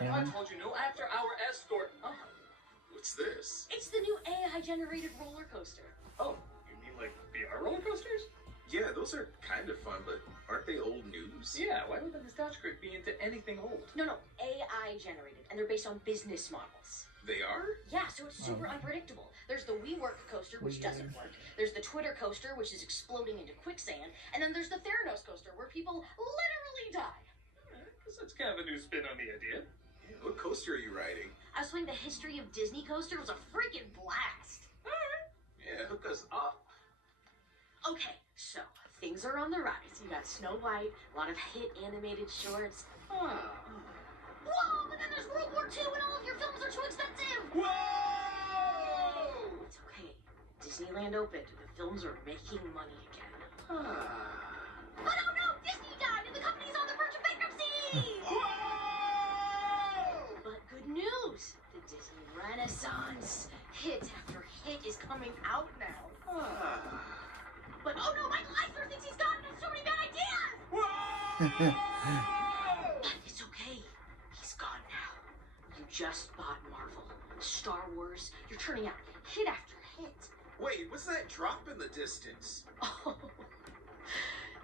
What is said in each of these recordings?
I Tan. told you no after-hour escort. Oh, What's this? It's the new AI-generated roller coaster. oh, you mean like VR roller coasters? Yeah, those are kind of fun, but aren't they old news? Yeah, why would the nostalgia critic be into anything old? No, AI-generated, and they're based on business models. They are? Yeah, so it's super unpredictable. There's the WeWork coaster, which doesn't work. There's the Twitter coaster, which is exploding into quicksand. And then there's the Theranos coaster, where people literally die. I guess that's kind of a new spin on the idea. Yeah, what coaster are you riding? I was playing the History of Disney coaster. It was a freaking blast. Yeah, hook us up. Okay, so things are on the rise. You got Snow White, a lot of hit animated shorts. Huh. Whoa, but then there's World War II and all of your films are too expensive. Whoa! It's okay. Disneyland opened. The films are making money again. But oh no, Disney died and the company's on the verge of bankruptcy! Whoa! But good news, the Disney Renaissance, hit after hit, is coming out now. But oh no, Michael Eisner thinks he's gotten so many bad ideas! Whoa! But it's okay. He's gone now. You just bought Marvel, Star Wars. You're turning out hit after hit. Wait, what's that drop in the distance? Oh,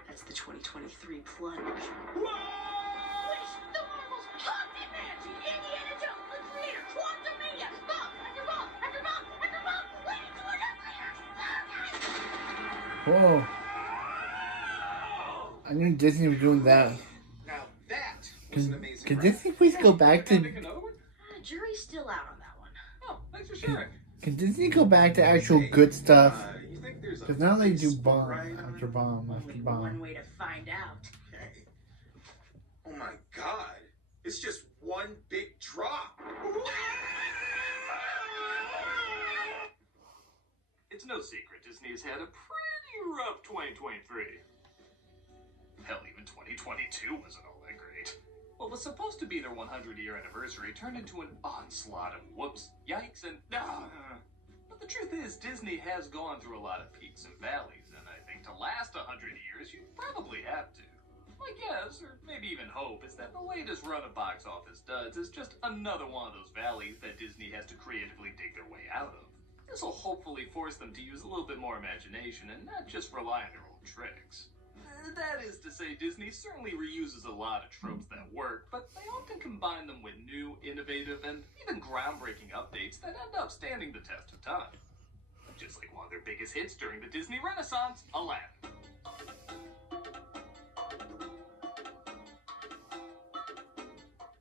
that's the 2023 plunge. Whoa! Wish, the Marvels, Haunted Mansion, Indiana Jones, the Creator, Quantum Mania, bomb after bomb after bomb after bomb, leading to a nuclear explosion! Whoa. I knew Disney was doing that. Now that was an amazing Can ride. Disney please go back Can I to... make another one? Jury's still out on that one. Oh, thanks for sharing. Can Disney go back to actual good stuff? You think there's a Because now they do Facebook bomb ride on after it? bomb after Only bomb. one way to find out. Okay. Oh my god. It's just one big drop. It's no secret Disney has had a pretty rough 2023. Hell, even 2022 wasn't all that great. What was supposed to be their 100-year anniversary turned into an onslaught of whoops, yikes, and But the truth is, Disney has gone through a lot of peaks and valleys, and I think to last 100 years, you probably have to. My guess, or maybe even hope, is that the latest run of box office duds is just another one of those valleys that Disney has to creatively dig their way out of. This will hopefully force them to use a little bit more imagination and not just rely on their old tricks. That is to say, Disney certainly reuses a lot of tropes that work, but they often combine them with new, innovative, and even groundbreaking updates that end up standing the test of time. Just like one of their biggest hits during the Disney Renaissance, Aladdin.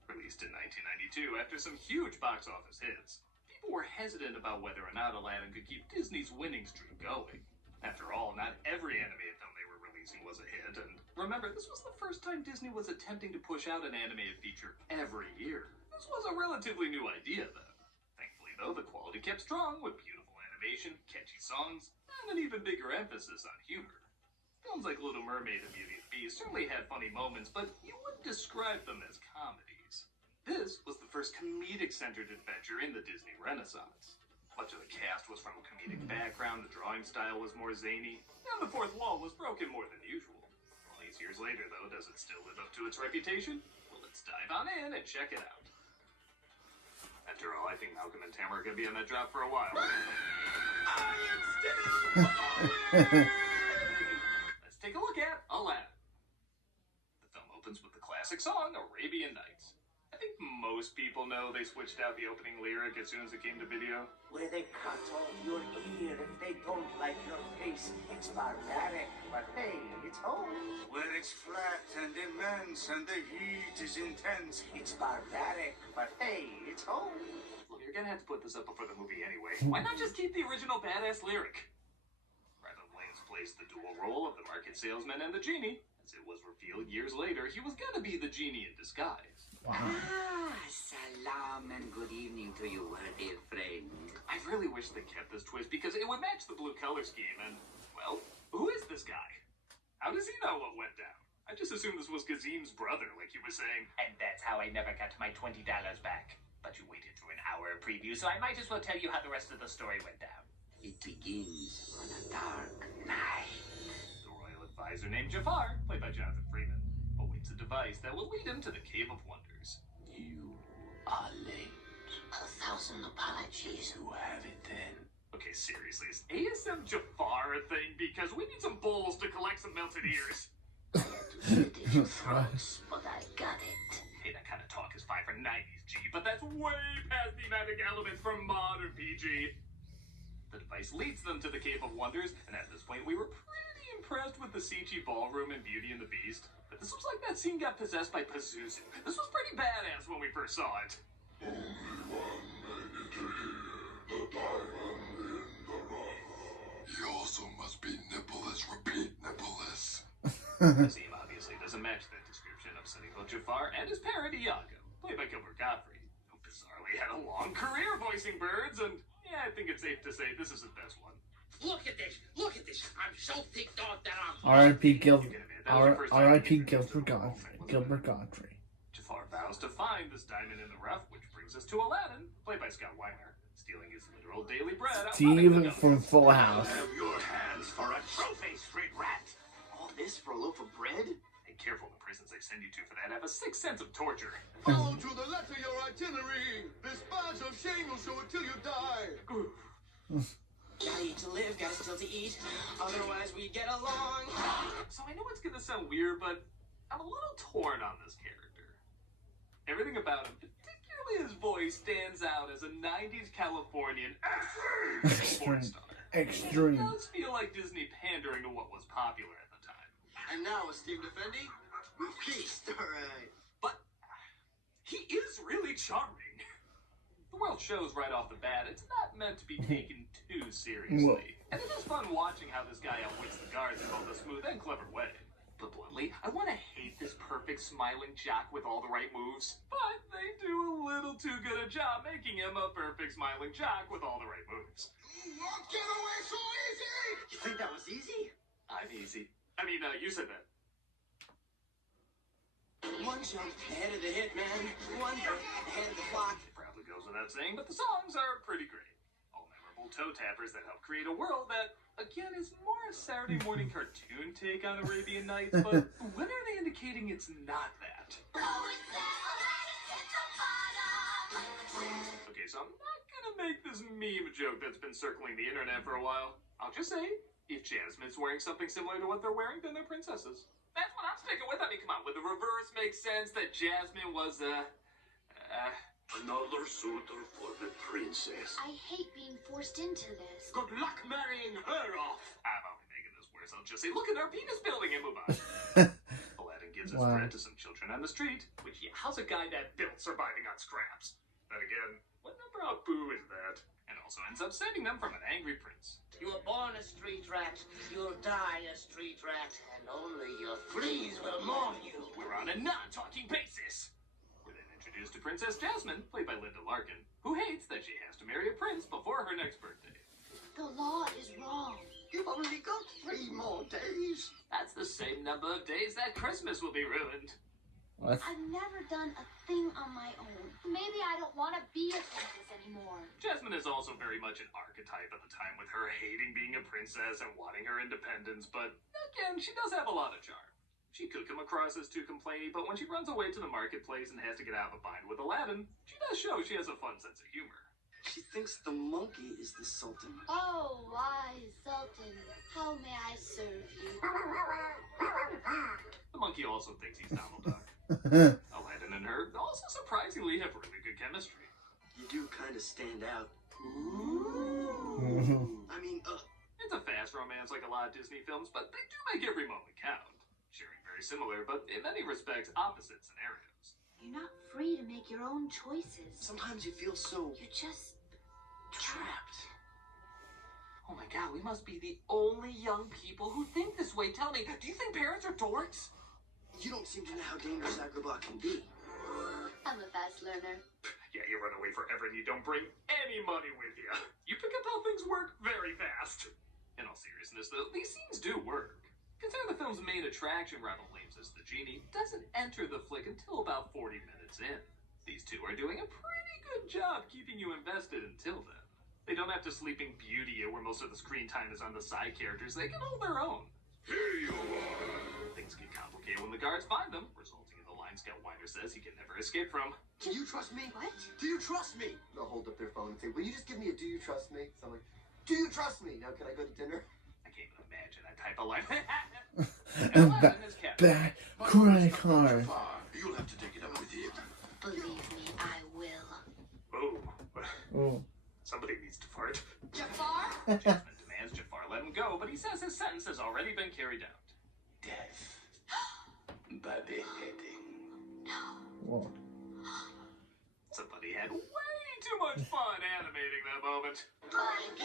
Released in 1992 after some huge box office hits, people were hesitant about whether or not Aladdin could keep Disney's winning streak going. After all, not every animated film they were releasing was a hit, and remember, this was the first time Disney was attempting to push out an animated feature every year. This was a relatively new idea, though. Thankfully, though, the quality kept strong with beautiful animation, catchy songs, and an even bigger emphasis on humor. Films like Little Mermaid and Beauty and the Beast certainly had funny moments, but you wouldn't describe them as comedies. This was the first comedic-centered adventure in the Disney Renaissance. Much of the cast was from a comedic background, the drawing style was more zany, and the fourth wall was broken more than usual. All these years later, though, does it still live up to its reputation? Well, let's dive on in and check it out. After all, I think Malcolm and Tamara are going to be on that drop for a while. I am still falling! Let's take a look at Aladdin. The film opens with the classic song, Arabian Nights. I think most people know they switched out the opening lyric as soon as it came to video. Where they cut off your ear if they don't like your face. It's barbaric, but hey, it's home. Where it's flat and immense and the heat is intense. It's barbaric, but hey, it's home. Look, you're gonna have to put this up before the movie anyway. Why not just keep the original badass lyric? Ryland Blaine's plays the dual role of the market salesman and the genie. As it was revealed years later, he was gonna be the genie in disguise. Wow. Salam and good evening to you, worthy friend. I really wish they kept this twist because it would match the blue color scheme and, well, who is this guy? How does he know what went down? I just assumed this was Kazim's brother, like you were saying. And that's how I never got my $20 back. But you waited for an hour of preview, so I might as well tell you how the rest of the story went down. It begins on a dark night. The royal advisor named Jafar, played by Jonathan Freeman, awaits a device that will lead him to the Cave of Wonders. You are late. 1,000 apologies. You have it then. Okay, seriously, is ASM Jafar a thing? Because we need some bowls to collect some melted ears. I had to spit in your throats, but I got it. Hey, that kind of talk is fine for 90s G, but that's way past thematic elements from modern PG. The device leads them to the Cave of Wonders, and at this point we were pretty impressed with the CG ballroom in Beauty and the Beast. But this was like that scene got possessed by Pazuzu. This was pretty badass when we first saw it. He also must be nippleless, repeat nippleless. The scene obviously doesn't match that description of Sunnyville Jafar and his parent Iago, played by Gilbert Gottfried, who bizarrely had a long career voicing birds, and yeah, I think it's safe to say this is his best one. Look at this! Look at this! I'm so ticked off that I'm... R.I.P. You can admit, that was your first time R.I.P. getting introduced to Gilbert the whole thing, Godfrey. wasn't it? Gilbert Godfrey. Jafar vows to find this diamond in the rough, which brings us to Aladdin, played by Scott Weiner, stealing his literal daily bread out Steve running the from Full House. Have your hands for a trophy, street rat. All this for a loaf of bread? Hey, careful, the prisons they send you to for that have a sixth sense of torture. Follow to the letter your itinerary. This badge of shame will show it till you die. Gotta eat to live, gotta still to eat. Otherwise we get along. So I know it's gonna sound weird, but I'm a little torn on this character. Everything about him, particularly his voice, stands out as a 90s Californian sports star. It Extreme. does feel like Disney pandering to what was popular at the time. And now with Steve Defendi, we've feast, alright. But he is really charming. The world shows right off the bat it's not meant to be taken too seriously. Whoa. And it is fun watching how this guy outwits the guards in both a smooth and clever way. But bluntly, I want to hate this perfect smiling jock with all the right moves. But they do a little too good a job making him a perfect smiling jock with all the right moves. Won't get away so easy. You think that was easy? I'm easy. I mean, you said that. One jump ahead of the hit, man. One breath ahead of the clock. It probably goes without saying, but the songs are pretty great. All memorable toe tappers that help create a world that, again, is more a Saturday morning cartoon take on Arabian Nights, but when are they indicating it's not that? Okay, so I'm not gonna make this meme joke that's been circling the internet for a while. I'll just say, if Jasmine's wearing something similar to what they're wearing, then they're princesses. That's what I'm sticking with. I mean, come on, would the reverse make sense that Jasmine was, Another suitor for the princess. I hate being forced into this. Good luck marrying her off. I'm only making this worse. I'll just say, look at our penis building and move on. Aladdin gives his Wow. bread to some children on the street, which, yeah, how's a guy that built surviving on scraps? Then again, what number of boo is that? And also ends up saving them from an angry prince. You were born a street rat. You'll die a street rat. And only your fleas will mourn you. We're on a non-talking basis. We're then introduced to Princess Jasmine, played by Linda Larkin, who hates that she has to marry a prince before her next birthday. The law is wrong. You've only got 3 more days. That's the same number of days that Christmas will be ruined. What? I've never done a thing on my own. Maybe I don't want to be a princess anymore. Jasmine is also very much an archetype at the time, with her hating being a princess and wanting her independence, but again, she does have a lot of charm. She could come across as too complainy, but when she runs away to the marketplace and has to get out of a bind with Aladdin, she does show she has a fun sense of humor. She thinks the monkey is the sultan. Oh, wise Sultan, how may I serve you? The monkey also thinks he's Donald Duck. Aladdin and her also surprisingly have really good chemistry. You do kind of stand out. I mean, It's a fast romance like a lot of Disney films, but they do make every moment count. Sharing very similar, but in many respects opposite scenarios. You're not free to make your own choices. sometimes you feel so You're just trapped. Oh my god, we must be the only young people who think this way. Tell me, do you think parents are dorks? You don't seem to know how dangerous Agrabah can be. I'm a fast learner. Yeah, you run away forever and you don't bring any money with you. You pick up how things work very fast. In all seriousness, though, these scenes do work. Consider the film's main attraction, Ronald Williams' the genie, doesn't enter the flick until about 40 minutes in. These two are doing a pretty good job keeping you invested until then. They don't have to Sleeping Beauty where most of the screen time is on the side characters. They can hold their own. Here you are. Things get complicated when the guards find them, resulting in the line Scott Weiner says he can never escape from. Do you trust me? What? Do you trust me? They'll hold up their phone and say, will you just give me a do you trust me? So I'm like, do you trust me? Now can I go to dinner? I can't even imagine that type of life. And Aladdin is Captain. back, credit card. You'll have to take it up with him. Believe me, I will. Oh, Oh. somebody needs to fart. Jafar? Jasmine demands Jafar let him go, but he says his sentence has already been carried out. Death. By beheading. Whoa. Somebody had way too much fun animating that moment. Aladdin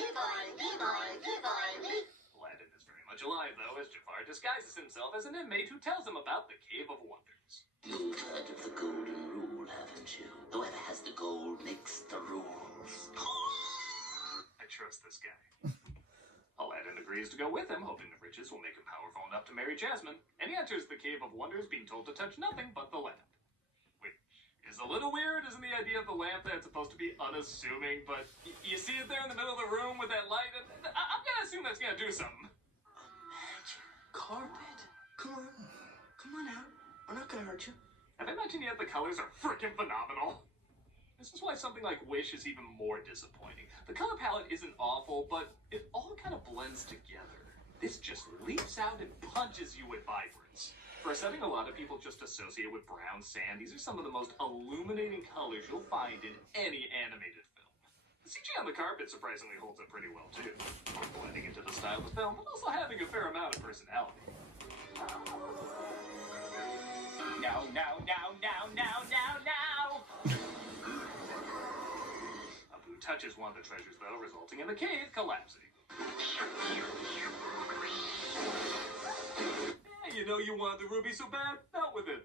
is very much alive, though, as Jafar disguises himself as an inmate who tells him about the Cave of Wonders. You've heard of the golden rule, haven't you? Whoever has the gold makes the rules. I trust this guy. Aladdin agrees to go with him, hoping the riches will make him powerful enough to marry Jasmine, and he enters the Cave of Wonders being told to touch nothing but the lamp. Which is a little weird, isn't the idea of the lamp that's supposed to be unassuming, but you see it there in the middle of the room with that light, and I'm gonna assume that's gonna do something. Imagine. Carpet? Come on out. We're not gonna hurt you. Have I mentioned yet the colors are freaking phenomenal? This is why something like Wish is even more disappointing. The color palette isn't awful, but it all kind of blends together. This just leaps out and punches you with vibrance. For a setting a lot of people just associate with brown sand, these are some of the most illuminating colors you'll find in any animated film. The CG on the carpet surprisingly holds up pretty well too, blending into the style of the film, but also having a fair amount of personality. Now. Abu touches one of the treasures, though, resulting in the cave collapsing. Yeah, you know you wanted the ruby so bad, out with it.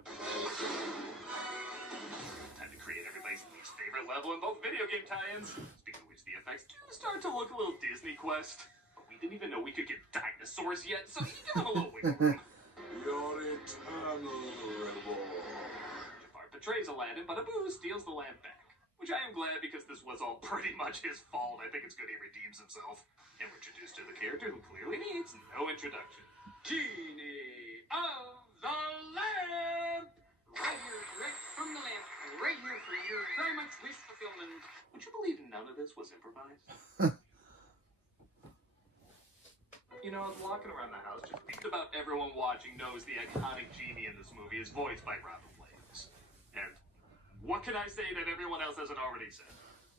Time to create everybody's least favorite level in both video game tie-ins. Speaking of which, the effects do start to look a little Disney Quest. But we didn't even know we could get dinosaurs yet, so you give them a little wiggle room. Your eternal reward. Jafar betrays Aladdin, but Abu steals the lamp back. Which I am glad, because this was all pretty much his fault. I think it's good he redeems himself. And we're introduced to the character who clearly needs no introduction. Genie of the lamp! Right here, direct from the lamp. Right here for your very much wish fulfillment. Would you believe none of this was improvised? You know, I was walking around the house, just thinking about everyone watching knows the iconic genie in this movie is voiced by Robin Williams. And what can I say that everyone else hasn't already said?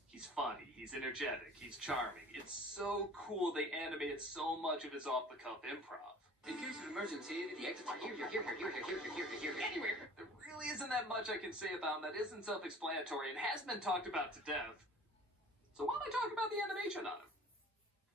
He's funny, he's energetic, he's charming. It's so cool they animated so much of his off-the-cuff improv. In case of emergency, the exits are here, anywhere. There really isn't that much I can say about him that isn't self-explanatory and has been talked about to death. So why don't I talk about the animation on him?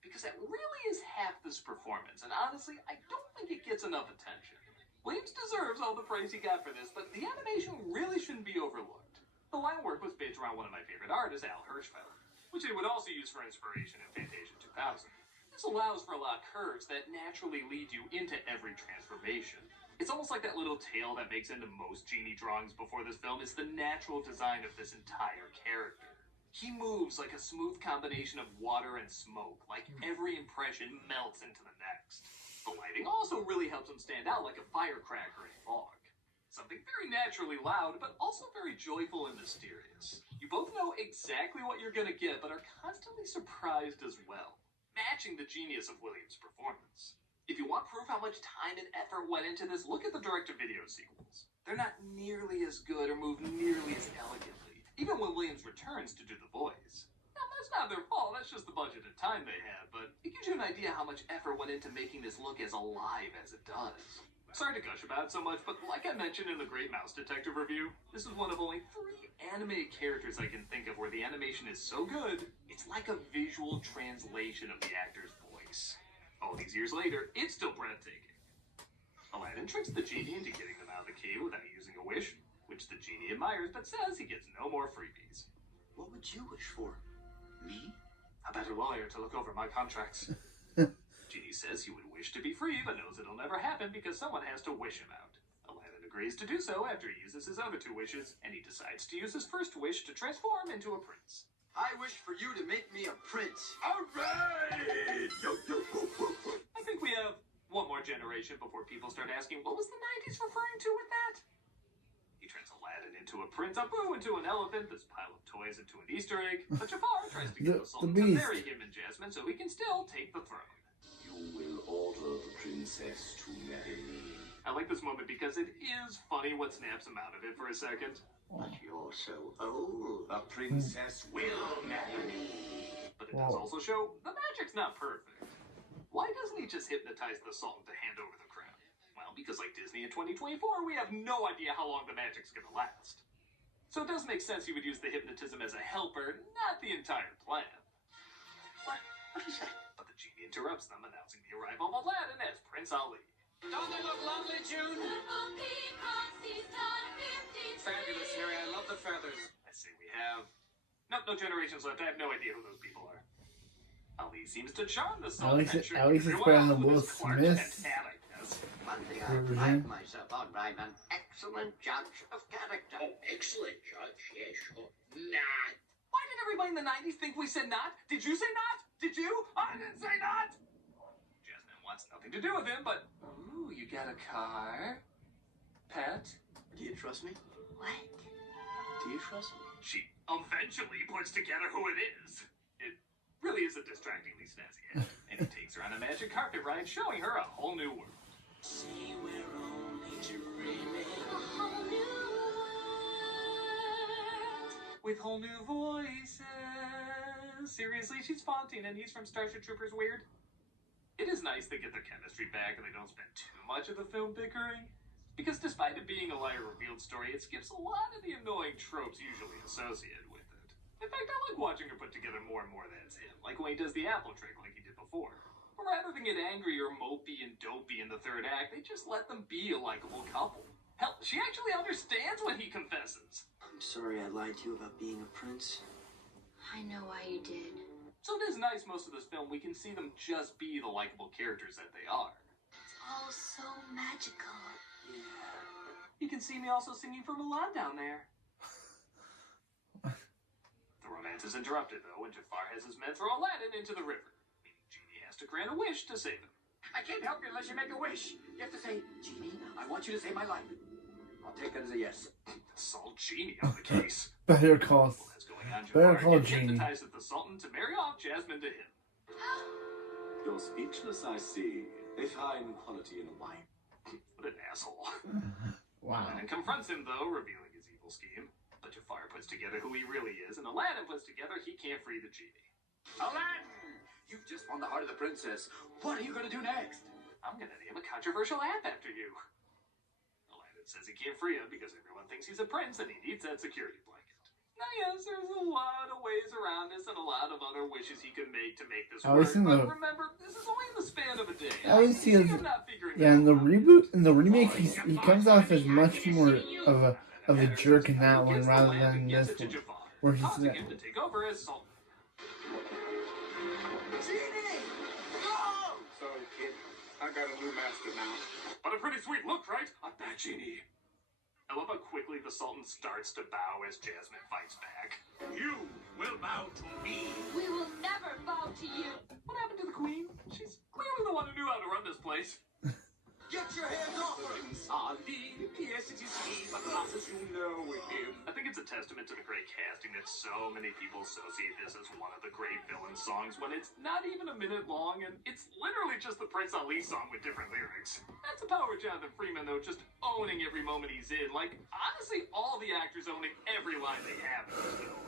Because that really is half this performance, and honestly, I don't think it gets enough attention. Williams deserves all the praise he got for this, but the animation really shouldn't be overlooked. The line work was based around one of my favorite artists, Al Hirschfeld, which they would also use for inspiration in Fantasia 2000. This allows for a lot of curves that naturally lead you into every transformation. It's almost like that little tail that makes into most genie drawings before this film is the natural design of this entire character. He moves like a smooth combination of water and smoke, like every impression melts into the next. The lighting also really helps him stand out like a firecracker in fog. Something very naturally loud, but also very joyful and mysterious. You both know exactly what you're gonna get, but are constantly surprised as well, matching the genius of Williams' performance. If you want proof how much time and effort went into this, look at the direct-to-video sequels. They're not nearly as good or move nearly as elegantly, even when Williams returns to do the voice. Now, that's not their fault, that's just the budget and time they had, but it gives you an idea how much effort went into making this look as alive as it does. Sorry to gush about it so much, but like I mentioned in the Great Mouse Detective review, this is one of only 3 animated characters I can think of where the animation is so good, it's like a visual translation of the actor's voice. All these years later, it's still breathtaking. Aladdin tricks the genie into getting them out of the cave without using a wish, which the genie admires but says he gets no more freebies. What would you wish for? Me? A better lawyer to look over my contracts. Genie says he would wish to be free, but knows it'll never happen because someone has to wish him out. Aladdin agrees to do so after he uses his other 2 wishes, and he decides to use his first wish to transform into a prince. I wish for you to make me a prince. All right! I think we have one more generation before people start asking, what was the 90s referring to with that? He turns Aladdin into a prince, Abu into an elephant, this pile of toys into an Easter egg. But Jafar tries to get the Sultan to marry him and Jasmine so he can still take the throne. You will order the princess to marry me. I like this moment because it is funny what snaps him out of it for a second. But you're so old. The princess will marry me. But it does also show the magic's not perfect. Why doesn't he just hypnotize the Sultan to hand over the crown? Well, because like Disney in 2024, we have no idea how long the magic's gonna last. So it does make sense he would use the hypnotism as a helper, not the entire plan. What is that? But the genie interrupts them, announcing the arrival of Aladdin as Prince Ali. Don't they look lovely, June? Fabulous, Harry. I love the feathers. I say we have... Nope, no generations left. I have no idea who those people are. Ali seems to charm the Sultan. At least it's better than Will Smith. One thing I pride myself on, I'm an excellent judge of character. Oh, excellent, Judge. Yeah, sure. Nah. Why did everybody in the 90s think we said not? Did you say not? Did you? I didn't say not! Jasmine wants nothing to do with him, but... Ooh, you got a car? Pet? Do you trust me? What? Do you trust me? She eventually puts together who it is. It really is a distractingly snazzy ad. And he takes her on a magic carpet ride, showing her a whole new world. See, we're only dreaming. A whole new world. With whole new voices. Seriously, she's Fontaine and he's from Starship Troopers Weird. It is nice they get their chemistry back and they don't spend too much of the film bickering. Because despite it being a liar-revealed story, it skips a lot of the annoying tropes usually associated with it. In fact, I like watching her put together more and more that's him, like when he does the apple trick like he did before. But rather than get angry or mopey and dopey in the third act, they just let them be a likable couple. Hell, she actually understands when he confesses. I'm sorry I lied to you about being a prince. I know why you did. So it is nice most of this film we can see them just be the likable characters that they are. It's all so magical. You can see me also singing for Milan down there. The romance is interrupted, though, when Jafar has his men throw Aladdin into the river. Meaning Genie has to grant a wish to save him. I can't help you unless you make a wish. You have to say, Genie, I want you to save my life. I'll take that as a yes. Assault Genie on the case. Better call. Well, that's going on. Better Jafar call gets Genie. hypnotized at the Sultan to marry off Jasmine to him. You're speechless, I see. A fine quality in a wine. What an asshole. Wow. Aladdin confronts him, though, revealing his evil scheme. But Jafar puts together who he really is, and Aladdin puts together he can't free the genie. Aladdin! You've just won the heart of the princess. What are you going to do next? I'm going to name a controversial app after you. Aladdin says he can't free him because everyone thinks he's a prince and he needs that security blanket. Now, yes, there's a lot of ways around this and a lot of other wishes he could make to make this work. But remember, this is only in the span of a day. At least he has, yeah, in the reboot, in the remake, he comes off as much more of a jerk in that one rather than this one, where he's causing him to take over as Sultan. Genie! Go! Sorry, kid. I got a new master now. But a pretty sweet look, right? A bad genie. I love how quickly the Sultan starts to bow as Jasmine fights back. You will bow to me. We will never bow to you. What happened to the Queen? She's clearly the one who knew how to run this place. Get your hands off her! Prince Ali, yes, it is he, but not as you know him. I think it's a testament to the great casting that so many people associate this as one of the great villain songs when it's not even a minute long and it's literally just the Prince Ali song with different lyrics. That's the power of Jonathan Freeman, though, just owning every moment he's in. Like, honestly, all the actors owning every line they have in this film.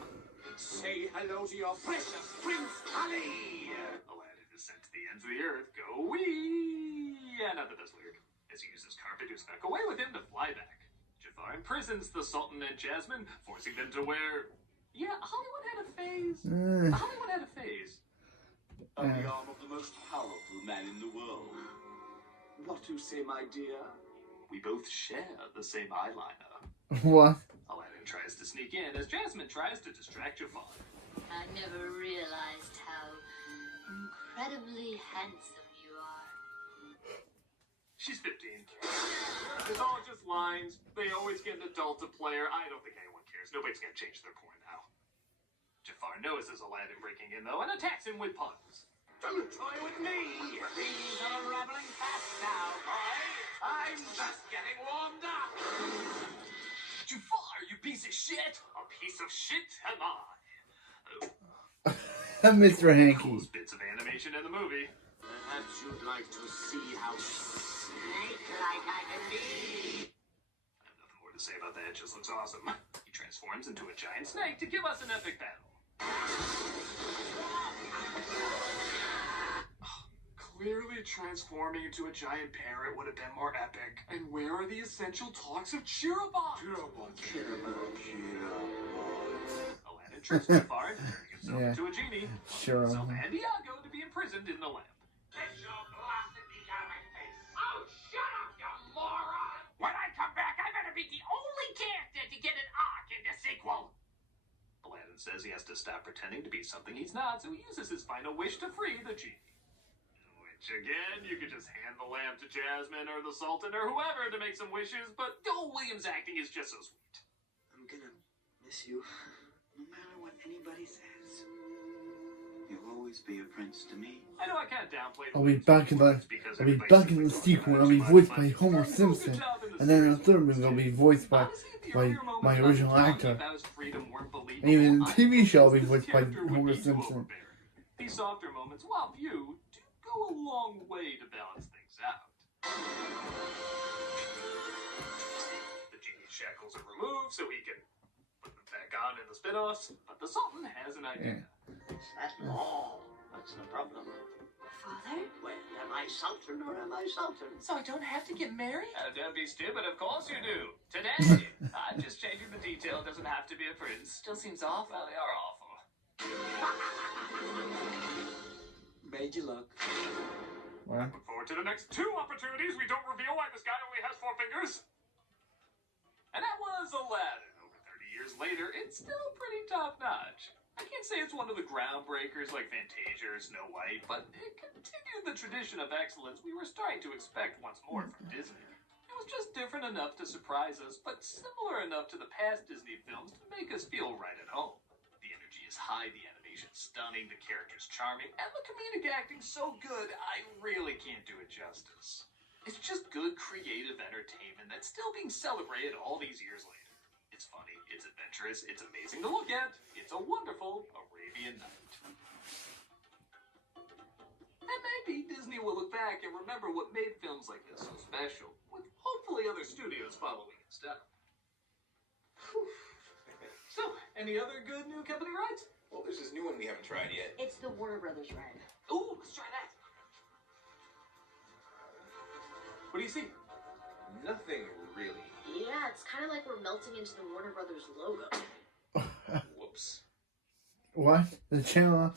Say hello to your precious Prince Ali! Aladdin is sent to the ends of the earth. Go wee! Yeah, not the best lyric. As he uses carpet to snuck away with him to fly back. Jafar imprisons the Sultan and Jasmine, forcing them to wear... Yeah, Hollywood had a phase. Hollywood had a phase. On the arm of the most powerful man in the world. What you say, my dear? We both share the same eyeliner. What? Aladdin tries to sneak in as Jasmine tries to distract Jafar. I never realized how incredibly handsome you are. She's 15. It's all just lines. They always get an adult to play her. I don't think anyone cares. Nobody's gonna change their porn now. Jafar notices Aladdin breaking in, though, and attacks him with puns. Don't toy with me! Things are unraveling fast now, boy! I'm just getting warmed up! Jafar, you piece shit! A piece of shit am I. Mr. Hanky. Coolest bits of animation in the movie. Perhaps you'd like to see how snake-like I can be. I have nothing more to say about that. It just looks awesome. He transforms into a giant snake to give us an epic battle. Clearly transforming into a giant parrot would have been more epic. And where are the essential talks of Cheerabot? Aladdin tricks Jafar into turning himself into a genie. Sure. So and Iago to be imprisoned in the lamp. Get your blasted beak out of my face! Oh, shut up, you moron! When I come back, I better be the only character to get an arc in the sequel. Aladdin says he has to stop pretending to be something he's not, so he uses his final wish to free the genie. Which, again, you could just hand the lamp to Jasmine or the Sultan or whoever to make some wishes, but William's acting is just so sweet. I'm gonna miss you, no matter what anybody says. You'll always be a prince to me. I know I can't downplay I'll be back in the sequel. I'll be voiced by Homer Simpson, and then in the third movie I'll be voiced by my original actor. And even in the TV show I'll be voiced by Homer Simpson. These softer moments, while viewed, do go a long way to balance things out. The genie's shackles are removed so he can put them back on in the spin-offs, but the Sultan has an idea. It's that long. What's the problem? Father? Well, am I Sultan or am I Sultan? So I don't have to get married? Don't be stupid, of course you do. Today, I'm just changing the detail. It doesn't have to be a prince. Still seems awful. Well, they are awful. Made you look. What? Look forward to the next 2 opportunities. We don't reveal why this guy only has 4 fingers. And that was Aladdin. Over 30 years later, it's still pretty top-notch. I can't say it's one of the groundbreakers like Fantasia or Snow White, but it continued the tradition of excellence we were starting to expect once more from Disney. It was just different enough to surprise us, but similar enough to the past Disney films to make us feel right at home. The energy is high, the animation stunning, the characters charming, and the comedic acting so good, I really can't do it justice. It's just good, creative entertainment that's still being celebrated all these years later. It's funny, it's adventurous, it's amazing to look at, it's a wonderful Arabian Night. And maybe Disney will look back and remember what made films like this so special, with hopefully other studios following in step. So, any other good new company rides? Well, there's this new one we haven't tried yet. It's the Warner Brothers ride. Ooh, let's try that. What do you see? Nothing really. Yeah, it's kind of like we're melting into the Warner Brothers logo. Whoops. What? The channel